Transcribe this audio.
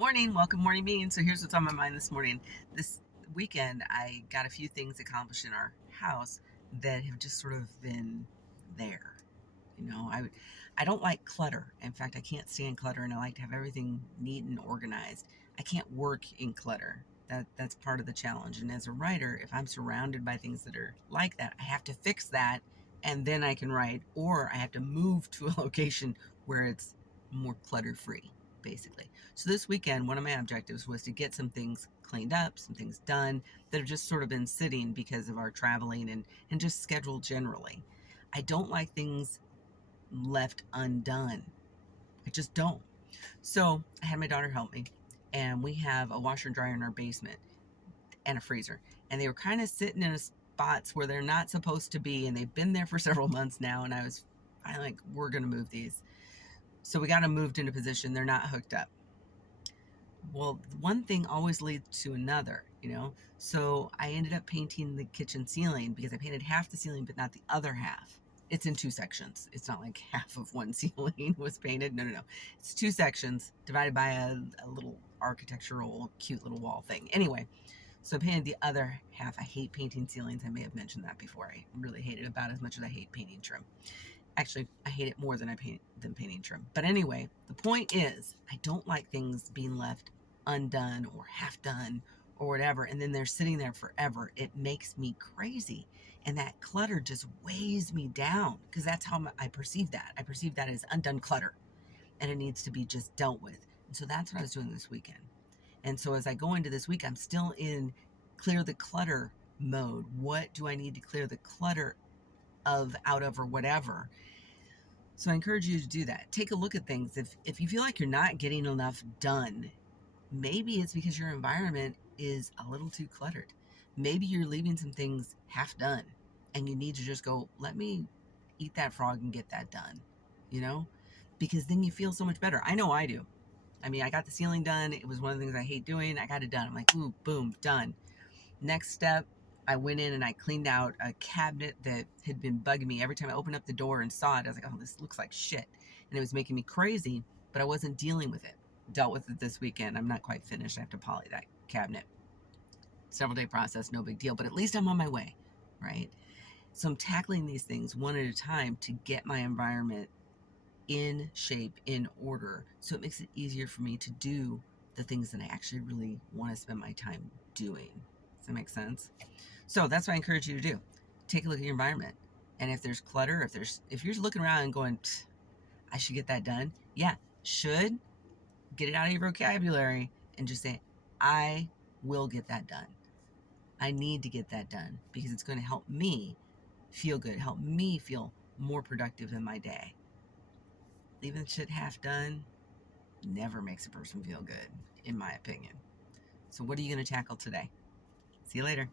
Morning, welcome morning bean. So here's what's on my mind this morning. This weekend, I got a few things accomplished in our house that have just sort of been there. I don't like clutter. In fact, I can't stand clutter, and I like to have everything neat and organized. I can't work in clutter. That's part of the challenge. And as a writer, if I'm surrounded by things that are like that, I have to fix that, and then I can write, or I have to move to a location where it's more clutter free, basically. So this weekend, one of my objectives was to get some things cleaned up, some things done that have just sort of been sitting because of our traveling and just schedule generally. I don't like things left undone. I just don't. So I had my daughter help me, and we have a washer and dryer in our basement and a freezer. And they were kind of sitting in a spots where they're not supposed to be, and they've been there for several months now. And I like, we're going to move these. So we got them moved into position. They're not hooked up. Well, one thing always leads to another. So I ended up painting the kitchen ceiling because I painted half the ceiling, but not the other half. It's in two sections. It's not like half of one ceiling was painted. No, no, no. It's two sections divided by a little architectural, cute little wall thing. Anyway, so I painted the other half. I hate painting ceilings. I may have mentioned that before. I really hate it about as much as I hate painting trim. Actually, I hate it more than painting trim. But anyway, the point is, I don't like things being left undone or half done or whatever, and then they're sitting there forever. It makes me crazy, and that clutter just weighs me down because that's how I perceive that. I perceive that as undone clutter, and it needs to be just dealt with. And so that's what I was doing this weekend. And so as I go into this week, I'm still in clear the clutter mode. What do I need to clear the clutter of, out of, or whatever? So I encourage you to do that. Take a look at things. If you feel like you're not getting enough done, maybe it's because your environment is a little too cluttered. Maybe you're leaving some things half done and you need to just go, let me eat that frog and get that done, you know? Because then you feel so much better. I know I do. I mean, I got the ceiling done. It was one of the things I hate doing. I got it done. I'm like, ooh, boom, done. Next step, I went in and I cleaned out a cabinet that had been bugging me. Every time I opened up the door and saw it, I was like, oh, this looks like shit. And it was making me crazy, but I wasn't dealing with it. Dealt with it this weekend. I'm not quite finished. I have to poly that cabinet. Several day process, no big deal, but at least I'm on my way, right? So I'm tackling these things one at a time to get my environment in shape, in order, so it makes it easier for me to do the things that I actually really want to spend my time doing. Does that make sense? So that's what I encourage you to do. Take a look at your environment. And if there's clutter, if you're looking around and going, I should get that done. Yeah, should, get it out of your vocabulary and just say, I will get that done. I need to get that done because it's going to help me feel good, help me feel more productive in my day. Leaving shit half done never makes a person feel good, in my opinion. So what are you going to tackle today? See you later.